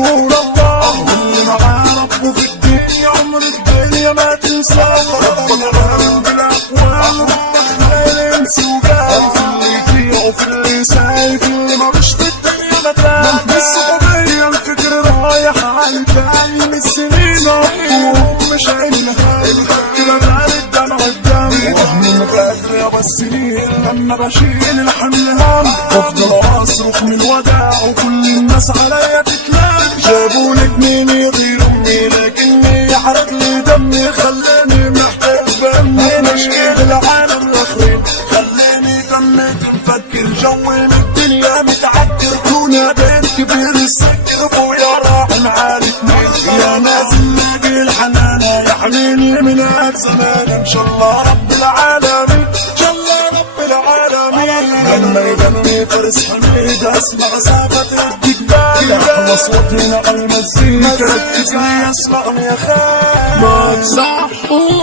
نور الله اللي معاه ربه في الدنيا عمر الدنيا ما تنساه ربنا غالب بالاقوال خلال انس وجاه في اللي يطيع وفي اللي سايف اللي مالوش في الدنيا متاع الصحوبية الفكر رايح على تاني من السنين عمرهم مش عينها كده غالي الدمع قدامي وهم غادر يا بالسنين لما بشيل الحمل هم بفضل اصرخ من الوداع وكل الناس عليا تتلام جابولي اتنين يغيروا امي لكني حرق لي دمي خلاني محتاج بامي مشكل العالم الاخرين خلاني دمي تفكر جوي من الدنيا متعكر كونا بين كبير السكر ابويا راح معالي يا نازل لاقي الحنانة يحميني من زمان ان شاء الله رب العالمين ان شاء الله رب العالمين لما يغني فارس حميد اسمع سافة الجبال احلى صوتنا على المزيكا ركز لي اسمعني يا خال ما تصحوا